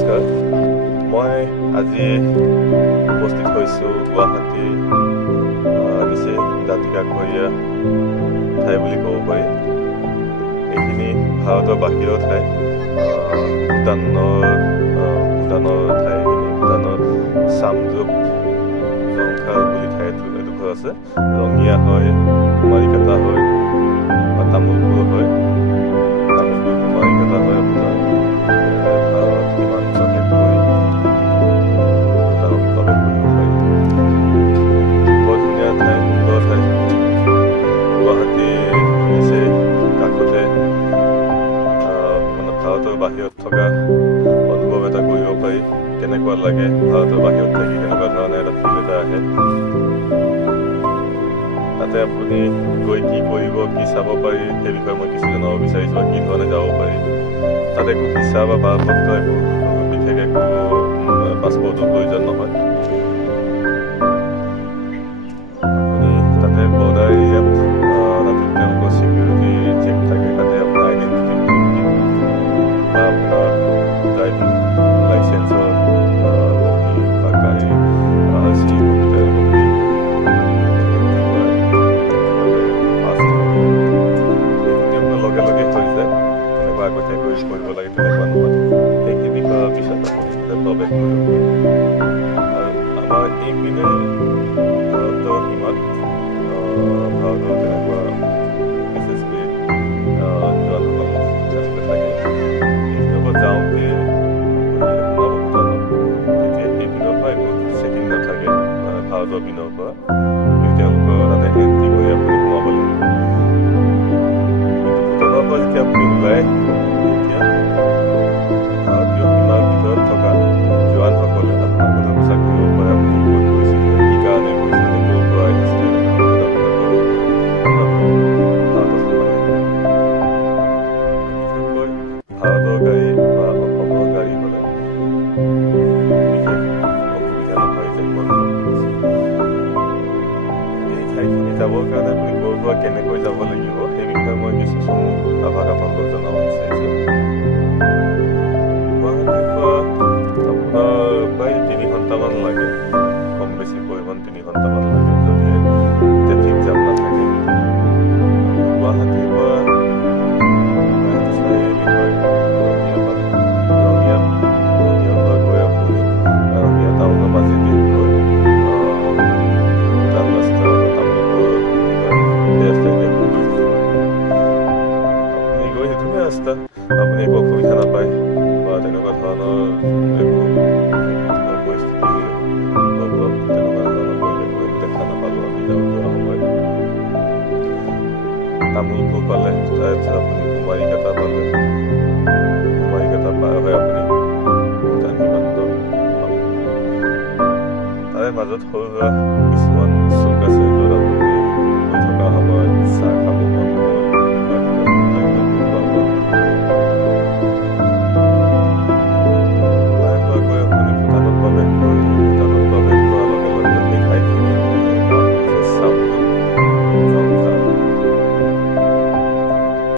নমস্কাৰ মই আজি উপস্থিত হৈছোঁ গুৱাহাটী নিচেই দাঁতিকাষৰীয়া ঠাই বুলি ক'ব পাৰি। এইখিনি ভাৰতৰ বাহিৰৰ ঠাই, ভূটানৰ ঠাইখিনি, ভূটানৰ চামজুপ জংখা বুলি ঠাই এডোখৰ আছে। ৰঙিয়া হয়, কুমাৰীকাটা হয়, তামোলপুৰ হয়, তামোলপুৰ কুমাৰীকাটা হয়। আপোনাৰ ভাৰত সীমান্ত শেষ কৰি ভূটানত প্ৰৱেশ কৰিব পাৰি। বৰ ধুনীয়া ঠাই, সুন্দৰ ঠাই। গুৱাহাটীৰ নিচেই কাষতে ভাৰতৰ বাহিৰত থকা অনুভৱ এটা কৰিব পাৰি। কেনেকুৱা লাগে ভাৰতৰ বাহিৰত থাকি, কেনেকুৱা ধৰণে এটা ফিল এটা আহে। তাতে আপুনি গৈ কি কৰিব, কি চাব পাৰি, সেই বিষয়ে মই কিছু জনাব বিচাৰিছোঁ। কি ধৰণে যাব পাৰি। তাত একো ভিছা বা পাছপৰ্ট একো বিশেষ একো পাছপৰ্টৰ প্ৰয়োজন নহয়। আপুনি তাতে বৰ্ডাৰ এৰিয়াত তাতে তেওঁলোকৰ চিকিউৰিটি চেক থাকে। তাতে আপোনাৰ আইডেণ্টিটি বা আপোনাৰ ড্ৰাইভিং লাইচেঞ্চৰ কপি বা গাড়ী RC কম্পিউটাৰ কপি, সেইখিনি আপোনাৰ লগে লগে হৈ যায়। তেনেকুৱা আগতীয়াকৈ কৰিব লাগে তেনেকুৱা নহয়। সেইখিনি কৰাৰ পিছত আপুনি প্ৰৱেশ কৰিব পাৰে। আৰু আমাৰ এইপিনে ভাৰতৰ সীমাত ভাৰতৰ তেনেকুৱা বিশেষকৈ যোৱাসকল তেওঁলোকে থাকে। এইপিনৰ যাওঁতে সোমাব ভূটানত, তেতিয়া সেইপিনৰ পৰা একো চেকিং নাথাকে ভাৰতৰ পিনৰ পৰা। কিন্তু তেওঁলোকৰ তাতে এণ্ট্ৰি কৰি আপুনি সোমাব লাগিব। ভূটানৰ পৰা যেতিয়া আপুনি ওলাই আহিব, তেতিয়া ভাৰতীয় সীমাৰ ভিতৰত থকা জোৱানসকলে আপোনাক সোধা পোছা কৰিব পাৰে। আপুনি ক'ত গৈছিলে, কি কাৰণে গৈছিলে, ক'ৰ পৰা আহিছিলে, বিশেষকৈ ভাৰতৰ গাড়ী বা অসমৰ গাড়ী হ'লে বিশেষ অসুবিধা নহয় যেন মই অনুভৱ কৰিছোঁ। এই ঠাইখিনি যাবৰ কাৰণে আপুনি ক'ৰ পৰা কেনেকৈ যাব লাগিব, সেই বিষয়ে মই কিছু চমু আভাস আপোনালোকক জনাব বিচাৰিছোঁ। গুৱাহাটীৰ পৰা আপোনাৰ প্ৰায় 3 ঘণ্টামান লাগে, কম বেছি পৰিমাণ 3 ঘণ্টামান লাগে, যদিহে ট্ৰেফিক জাম নাথাকে। গুৱাহাটীৰ পৰা চাৰিআলি হৈ ৰঙিয়াৰ পৰা গৈ আপুনি ৰঙিয়া টাউনৰ মাজেদি গৈ ভূটান ৰাস্তা বা তামোলপুৰ সেই ৰাস্তাইদি আপুনি গৈ থাকিব। আপুনি গৈ ধুনীয়া ৰাস্তা, আপুনি একো অসুবিধা নাপায় বা তেনেকুৱা ধৰণৰ একো পৰিস্থিতি তেনেকুৱা ধৰণৰ পৰিৱেশ একো দেখা নাপালোঁ আমি যোৱা সময়ত। তামোলপুৰ পালে, তাৰপিছত আপুনি কুমাৰীকাটা পালে, কুমাৰীকাটা পাৰ হৈ আপুনি ভূটান সীমান্ত পাব। তাৰে মাজত সৰু সুৰা কিছুমান চুক আছে,